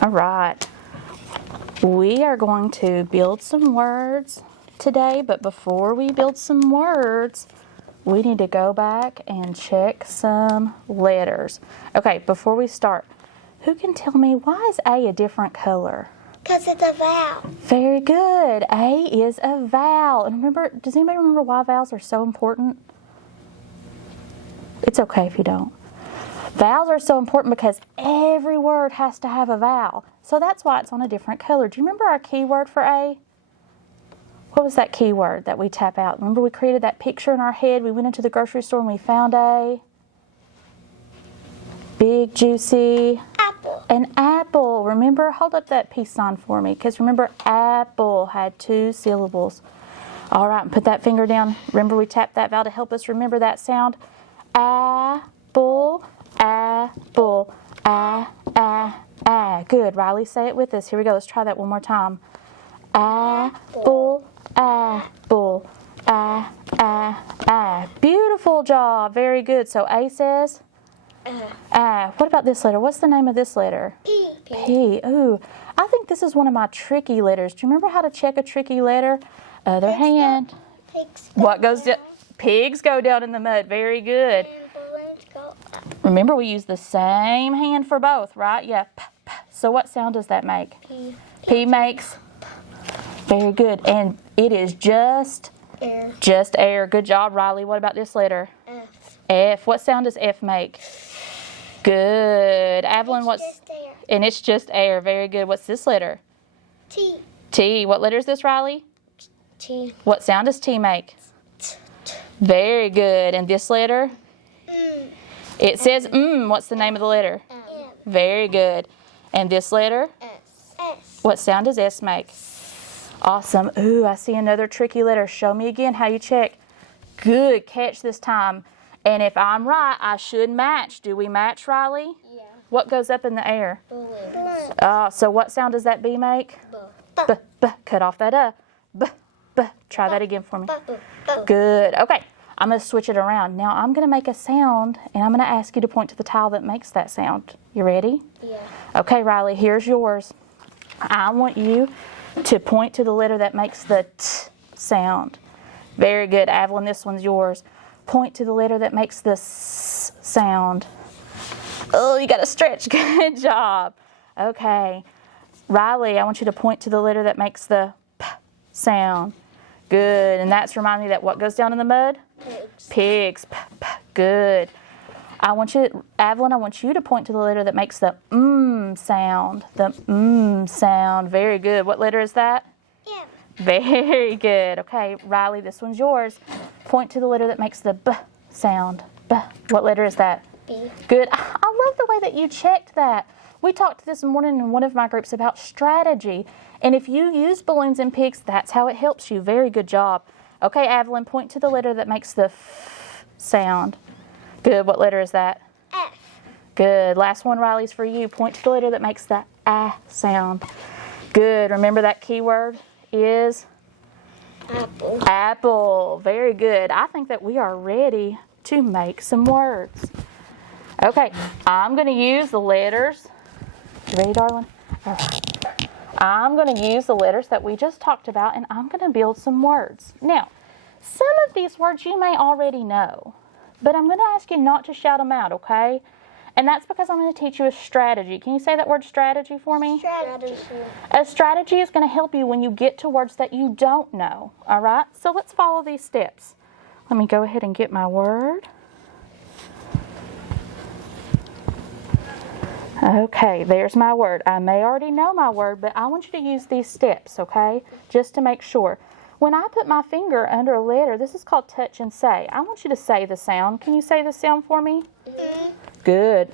All right. We are going to build some words today, but before we build some words, we need to go back and check some letters. Okay, before we start, who can tell me why is A different color? Because it's a vowel. Very good. A is a vowel. And remember, does anybody remember why vowels are so important? It's okay if you don't. Vowels are so important because every word has to have a vowel. So that's why it's on a different color. Do you remember our keyword for A? What was that keyword that we tap out? Remember we created that picture in our head. We went into the grocery store and we found a big, juicy Apple. an apple. Remember, hold up that peace sign for me, because remember, apple had 2 syllables. All right, and put that finger down. Remember, we tapped that vowel to help us remember that sound. Apple, apple, Good, Riley, say it with us. Here we go. Let's try that one more time. Apple, apple, Beautiful job. Very good. So A says? What about this letter? What's the name of this letter? P. P. Ooh, I think this is one of my tricky letters. Do you remember how to check a tricky letter? Other hand. Pigs What goes down? Pigs go down in the mud. Very good. and balloons go up. Remember, we use the same hand for both, right? Yeah. So what sound does that make? P. P makes. Very good. And it is just Air. Just air. Good job, Riley. What about this letter? F. F. What sound does F make? Good. Evelyn, what's... Just air. And it's just air. Very good. What's this letter? T. T. What letter is this, Riley? T. What sound does T make? Very good. And this letter? It says What's the name of the letter? M. Very good. And this letter? S. What sound does S make? Awesome. Ooh, I see another tricky letter. Show me again how you check. Good catch this time. And if I'm right, I should match. Do we match, Riley? Yeah. What goes up in the air? Balloons. So what sound does that B make? B. B. Cut off that B. Try that again for me. B. Good. Okay. I'm going to switch it around. Now I'm going to make a sound, and I'm going to ask you to point to the tile that makes that sound. You ready? Yeah. Okay, Riley, here's yours. I want you to point to the letter that makes the T sound. Very good. Evelyn, this one's yours. Point to the letter that makes the S sound. Oh, you got to stretch. Good job. Okay. Riley, I want you to point to the letter that makes the P sound. Good. And that's reminding me that what goes down in the mud? Pigs. Pigs. Good. Evelyn, I want you to point to the letter that makes the sound. The sound. Very good. What letter is that? M. Very good. Okay, Riley, this one's yours. Point to the letter that makes the B sound. B. What letter is that? B. Good. I love the way that you checked that. We talked this morning in one of my groups about strategy. And if you use balloons and pigs, that's how it helps you. Very good job. Okay, Evelyn, point to the letter that makes the F sound. Good. What letter is that? F. Good. Last one, Riley's for you. Point to the letter that makes the A sound. Good. Remember that keyword is? Apple. Apple. Very good. I think that we are ready to make some words. Okay. I'm going to use the letters. You ready, darling? All right. I'm going to use the letters that we just talked about, and I'm going to build some words. Now, some of these words you may already know, but I'm going to ask you not to shout them out, okay? And that's because I'm going to teach you a strategy. Can you say that word strategy for me? Strategy. A strategy is going to help you when you get to words that you don't know, all right? So let's follow these steps. Let me go ahead and get my word. Okay, there's my word. I may already know my word, but I want you to use these steps, okay? Just to make sure. When I put my finger under a letter, this is called touch and say. I want you to say the sound. Can you say the sound for me? Good.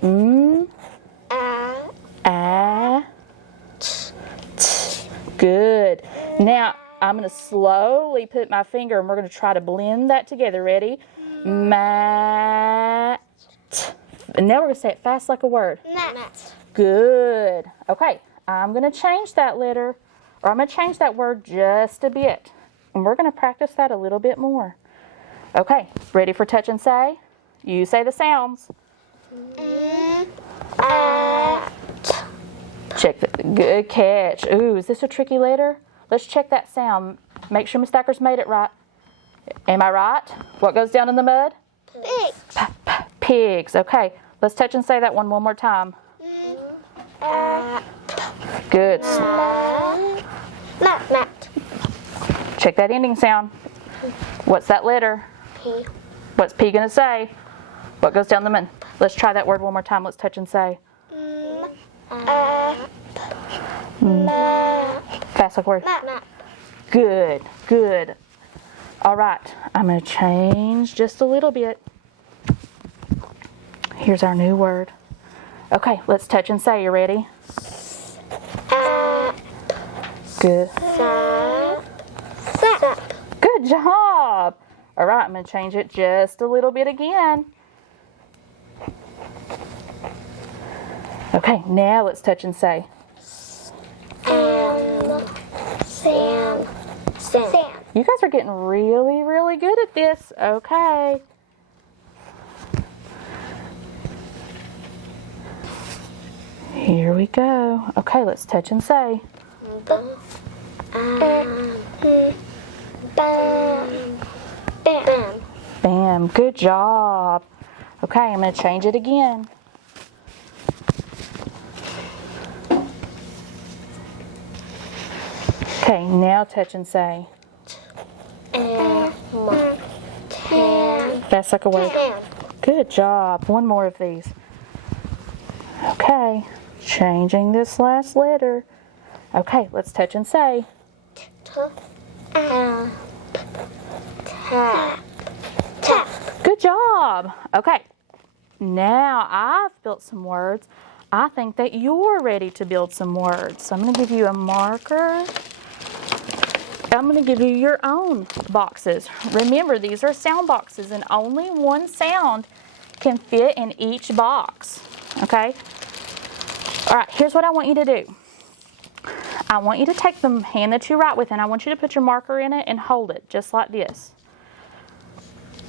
Good. Now, I'm going to slowly put my finger, and we're going to try to blend that together. Ready? Mat. And now we're going to say it fast like a word. Mat. Good. Okay, I'm going to change that letter, or I'm going to change that word just a bit. And we're going to practice that a little bit more. Okay, ready for touch and say? You say the sounds. Check the good catch. Ooh, is this a tricky letter? Let's check that sound. Make sure Miss Thacker's made it right. Am I right? What goes down in the mud? Pigs. Pigs. Okay, let's touch and say that one more time. Good. Mat. Check that ending sound. What's that letter? P. What's P gonna say? What goes down the mud? Let's try that word one more time. Let's touch and say. Fast like a word. Map. Good, good. All right, I'm going to change just a little bit. Here's our new word. Okay, let's touch and say. You ready? Good. Sap. Good job. All right, I'm going to change it just a little bit again. Okay, now let's touch and say. Sam. You guys are getting really, really good at this. Okay. Here we go. Okay, let's touch and say. Bam. Bam. Good job. Okay, I'm going to change it again. Okay, now touch and say. That's like a word. Good job. One more of these. Okay, changing this last letter. Okay, let's touch and say. Tap. Good job. Okay, now I've built some words. I think that you're ready to build some words. So I'm going to give you a marker. I'm going to give you your own boxes. Remember, these are sound boxes, and only one sound can fit in each box. Okay? All right, here's what I want you to do. I want you to take the hand that you write with, and I want you to put your marker in it and hold it just like this.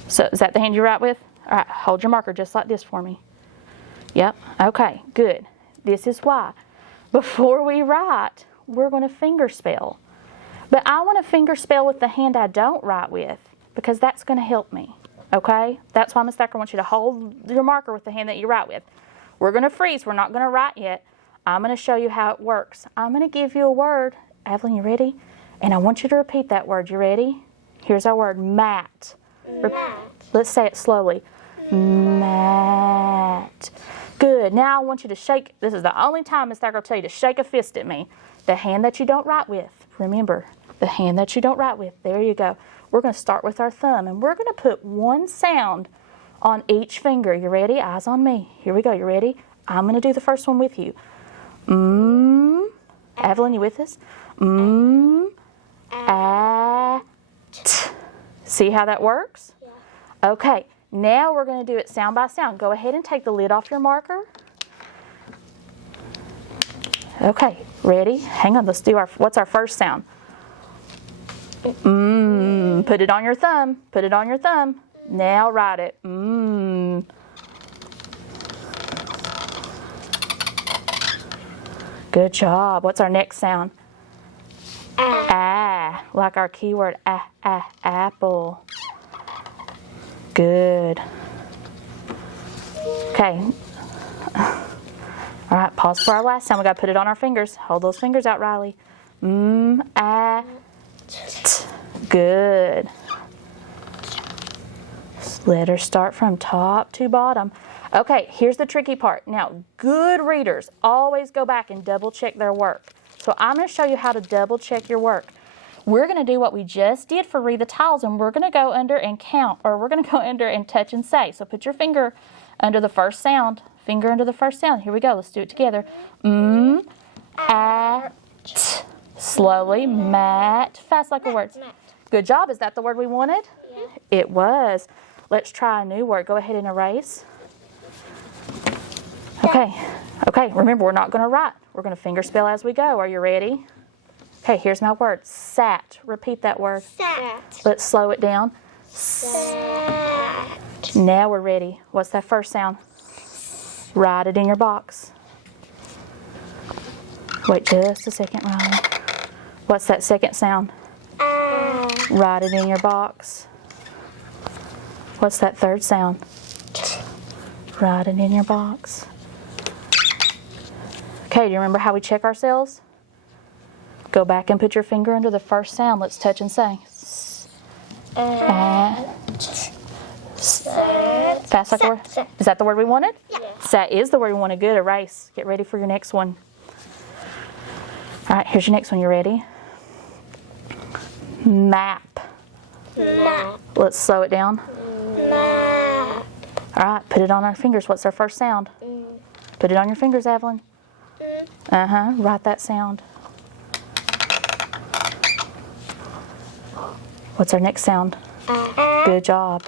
So, is that the hand you write with? All right, hold your marker just like this for me. Yep, okay, good. This is why. Before we write, we're going to finger spell. But I want to finger spell with the hand I don't write with, because that's going to help me, okay? That's why Miss Thacker wants you to hold your marker with the hand that you write with. We're going to freeze. We're not going to write yet. I'm going to show you how it works. I'm going to give you a word. Evelyn, you ready? And I want you to repeat that word. You ready? Here's our word, mat. Let's say it slowly. Mat. Good. Now I want you to shake. This is the only time Miss Thacker will tell you to shake a fist at me. The hand that you don't write with. Remember, the hand that you don't write with. There you go. We're going to start with our thumb, and we're going to put one sound on each finger. You ready? Eyes on me. Here we go. You ready? I'm going to do the first one with you. Evelyn, you with us? See how that works? Yeah. Okay. Now we're going to do it sound by sound. Go ahead and take the lid off your marker. Okay, ready? Hang on, let's do what's our first sound? Put it on your thumb. Put it on your thumb. Now write it. Good job. What's our next sound? Ah, like our keyword, apple. Good. Okay. All right, pause for our last sound. We got to put it on our fingers. Hold those fingers out, Riley. Good. Letters start from top to bottom. Okay, here's the tricky part. Now, good readers always go back and double check their work. So I'm going to show you how to double check your work. We're going to do what we just did for read the tiles, and we're going to go under and count, or we're going to go under and touch and say. So put your finger under the first sound. Finger under the first sound. Here we go. Let's do it together. Slowly. Mat. Fast like a word. Good job. Is that the word we wanted? Yeah. It was. Let's try a new word. Go ahead and erase. Okay. Okay. Remember, we're not going to write. We're going to finger spell as we go. Are you ready? Okay, here's my word. Sat. Repeat that word. Sat. Let's slow it down. Sat. Now we're ready. What's that first sound? Write it in your box. Wait just a second, Riley. What's that second sound? Write it in your box. What's that third sound? Write it in your box. Okay, do you remember how we check ourselves? Go back and put your finger under the first sound. Let's touch and say. Fast like a word. Is that the word we wanted? Yes. That is the word we wanted. Good. Erase. Get ready for your next one. All right, here's your next one. You ready? Map. Map. Let's slow it down. Map. All right, put it on our fingers. What's our first sound? Put it on your fingers, Evelyn. Write that sound. What's our next sound? Good job.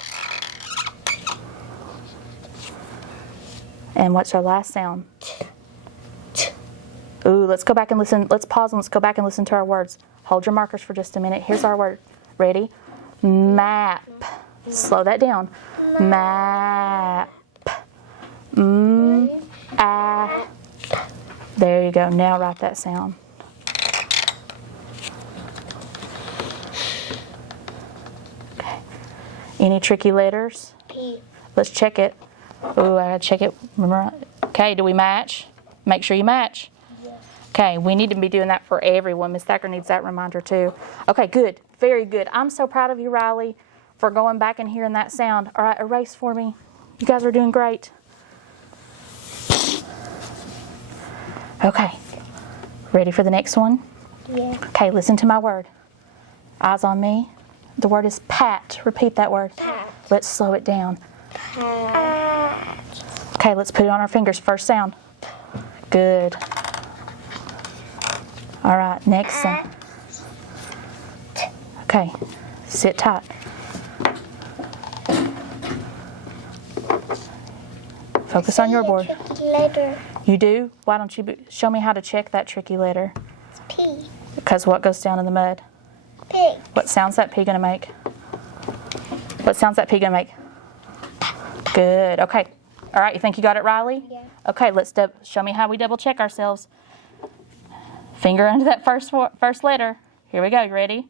And what's our last sound? Ooh, let's go back and listen. Let's pause and let's go back and listen to our words. Hold your markers for just a minute. Here's our word. Ready? Map. Slow that down. Map. There you go. Now write that sound. Okay. Any tricky letters? P. Let's check it. Ooh, I gotta check it. Remember? Okay, do we match? Make sure you match. Yes. Okay, we need to be doing that for everyone. Miss Thacker needs that reminder too. Okay, good. Very good. I'm so proud of you, Riley, for going back and hearing that sound. All right, erase for me. You guys are doing great. Okay, ready for the next one? Yeah. Okay, listen to my word. Eyes on me. The word is pat. Repeat that word. Pat. Let's slow it down. Pat. Okay, let's put it on our fingers. First sound. Good. All right, next sound. Okay, sit tight. Focus on your board. Tricky letter. You do? Why don't you show me how to check that tricky letter? It's P. Because what goes down in the mud? Pig. What sound's that P gonna make? What sound's that P gonna make? Good. Okay. All right. You think you got it, Riley? Yeah. Okay. Let's show me how we double check ourselves. Finger under that first letter. Here we go. You ready?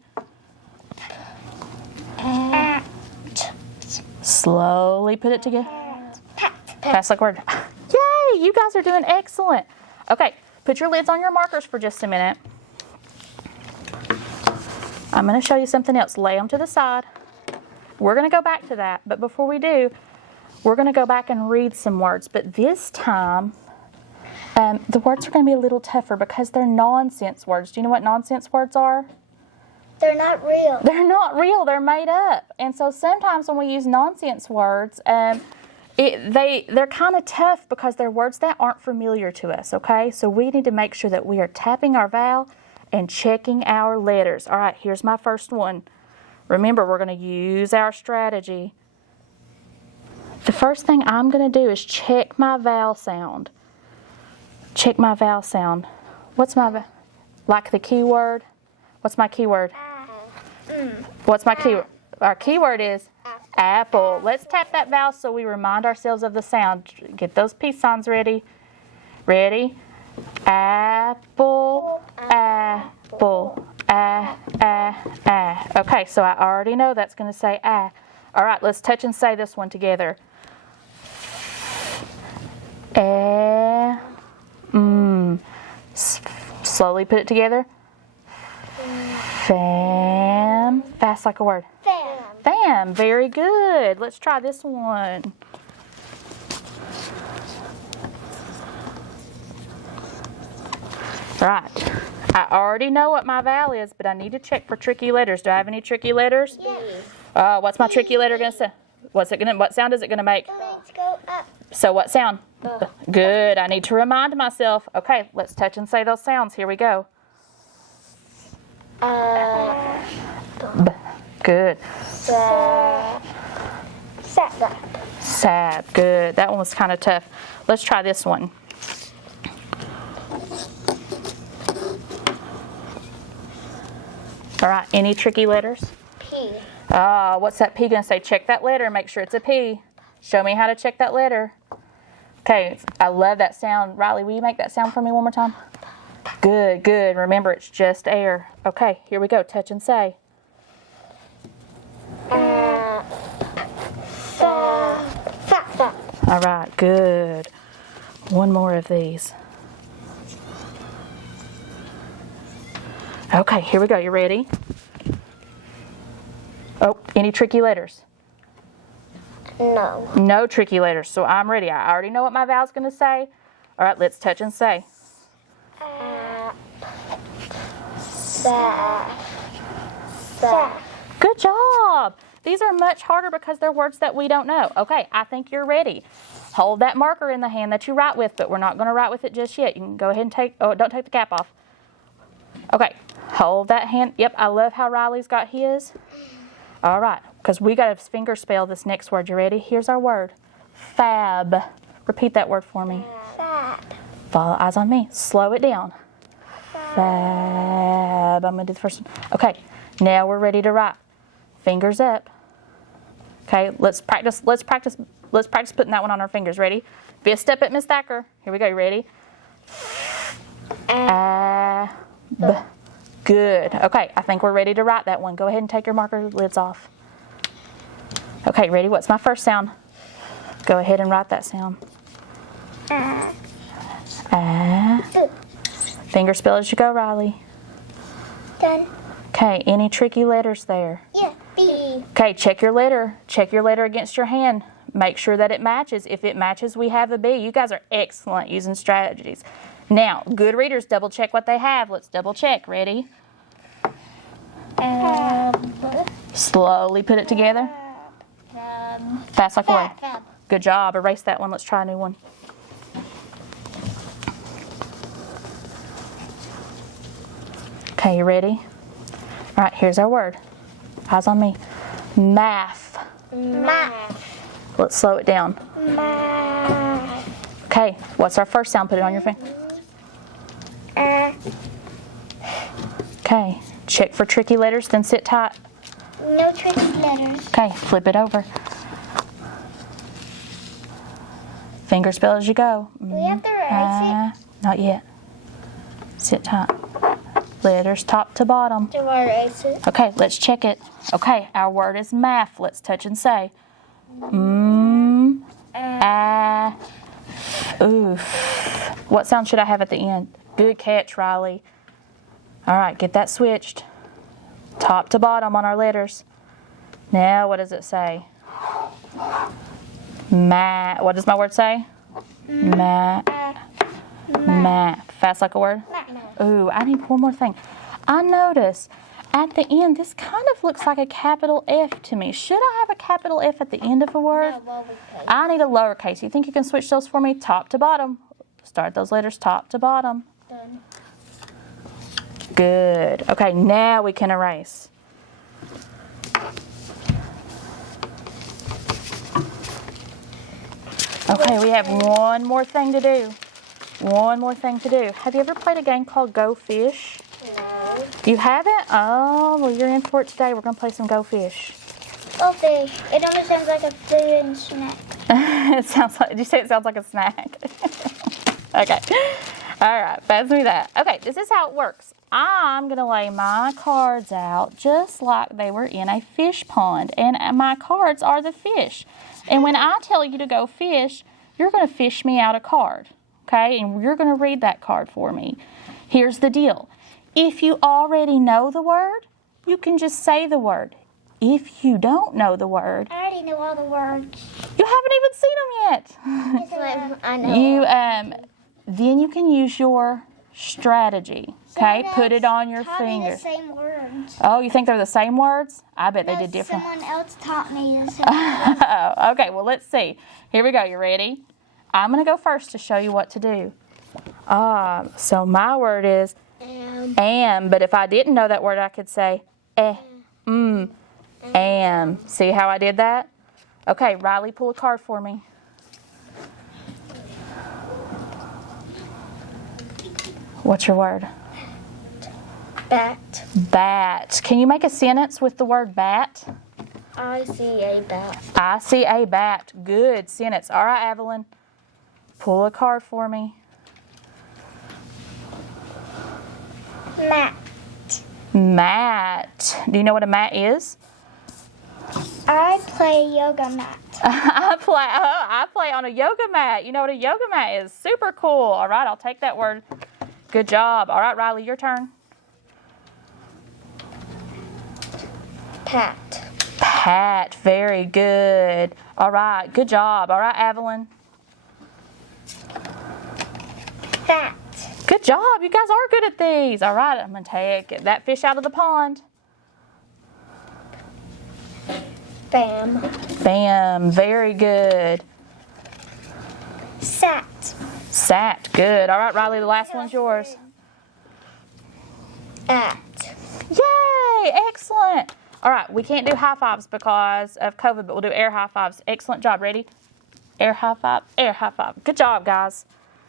Slowly put it together. Fast like a word. Yay! You guys are doing excellent. Okay. Put your lids on your markers for just a minute. I'm going to show you something else. Lay them to the side. We're going to go back to that, but before we do, we're going to go back and read some words. But this time, the words are going to be a little tougher because they're nonsense words. Do you know what nonsense words are? They're not real. They're not real. They're made up. And so sometimes when we use nonsense words, they're kind of tough because they're words that aren't familiar to us, okay? So we need to make sure that we are tapping our vowel and checking our letters. All right, here's my first one. Remember, we're going to use our strategy. The first thing I'm going to do is check my vowel sound. Check my vowel sound. What's my, like the keyword? What's my keyword? What's my keyword? Our keyword is apple. Let's tap that vowel so we remind ourselves of the sound. Get those peace signs ready. Ready? Apple, apple, Okay, so I already know that's going to say ah. All right, let's touch and say this one together. Slowly put it together. Fam. Fast like a word. Fam. Fam. Very good. Let's try this one. Right. I already know what my vowel is, but I need to check for tricky letters. Do I have any tricky letters? Yes. What's my tricky letter going to say? What sound is it going to make? Let's go up. So what sound? Good. I need to remind myself. Okay, let's touch and say those sounds. Here we go. B. Good. Sab. Good. That one was kind of tough. Let's try this one. All right. Any tricky letters? P. What's that P going to say? Check that letter. Make sure it's a P. Show me how to check that letter. Okay. I love that sound. Riley, will you make that sound for me one more time? Good, good. Remember, it's just air. Okay, here we go. Touch and say. All right, good. One more of these. Okay, here we go. You ready? Oh, any tricky letters? No. No tricky letters, so I'm ready. I already know what my vowel's going to say. All right, let's touch and say. Good job. These are much harder because they're words that we don't know. Okay, I think you're ready. Hold that marker in the hand that you write with, but we're not going to write with it just yet. You can go ahead and don't take the cap off. Okay, hold that hand. Yep, I love how Riley's got his. All right, because we got to finger spell this next word. You ready? Here's our word. Fab. Repeat that word for me. Fab. Follow eyes on me. Slow it down. Fab. I'm going to do the first one. Okay, now we're ready to write. Fingers up. Okay, let's practice putting that one on our fingers. Ready? Fist up at Miss Thacker. Here we go. You ready? Good. Okay, I think we're ready to write that one. Go ahead and take your marker lids off. Okay, ready? What's my first sound? Go ahead and write that sound. Finger spell as you go, Riley. Done. Okay, any tricky letters there? Yeah. B. Okay, check your letter. Check your letter against your hand. Make sure that it matches. If it matches, we have a B. You guys are excellent using strategies. Now, good readers, double check what they have. Let's double check. Ready? Slowly put it together. Fast like a word. Good job. Erase that one. Let's try a new one. Okay, you ready? All right, here's our word. Eyes on me. Math. Math. Let's slow it down. Math. Okay, what's our first sound? Put it on your finger. Okay, check for tricky letters, then sit tight. No tricky letters. Okay, flip it over. Finger spell as you go. Do we have to erase it? Not yet. Sit tight. Letters top to bottom. Do I erase it? Okay, let's check it. Okay, our word is math. Let's touch and say. Oof. What sound should I have at the end? Good catch, Riley. All right, get that switched. Top to bottom on our letters. Now, what does it say? What does my word say? Math. Fast like a word? Ooh, I need one more thing. I notice at the end, this kind of looks like a capital F to me. Should I have a capital F at the end of a word? No, lowercase. I need a lowercase. You think you can switch those for me? Top to bottom. Start those letters top to bottom. Done. Good. Okay, now we can erase. Okay, we have one more thing to do. One more thing to do. Have you ever played a game called Go Fish? No. You haven't? Oh, well, you're in for it today. We're going to play some Go Fish. Go fish. It almost sounds like a food and snack. It sounds like, did you say it sounds like a snack? Okay. All right, pass me that. Okay, this is how it works. I'm going to lay my cards out just like they were in a fish pond. And my cards are the fish. And when I tell you to go fish, you're going to fish me out a card. Okay, and you're going to read that card for me. Here's the deal. If you already know the word, you can just say the word. If you don't know the word, I already know all the words. you haven't even seen them yet. I know. Then you can use your strategy. Okay, Someone put it else on your taught me finger. the same words. Oh, you think they're the same words? I bet they No, did different. Someone else taught me the same words. Oh, okay, well, let's see. Here we go. You ready? I'm going to go first to show you what to do. So my word is am, but if I didn't know that word, I could say am. See how I did that? Okay, Riley, pull a card for me. What's your word? Bat. Bat. Can you make a sentence with the word bat? I see a bat. I see a bat. Good sentence. All right, Evelyn. Pull a card for me. Mat. Mat. Do you know what a mat is? I play yoga mat. I play on a yoga mat. You know what a yoga mat is? Super cool. All right, I'll take that word. Good job. All right, Riley, your turn. Pat. Pat. Very good. All right, good job. All right, Evelyn. Fat. Good job. You guys are good at these. All right, I'm going to take that fish out of the pond. Bam. Bam. Very good. Sat. Sat. Good. All right, Riley, the last one's yours. At. Yay! Excellent. All right, we can't do high fives because of COVID, but we'll do air high fives. Excellent job. Ready? Air high five, air high five. Good job, guys.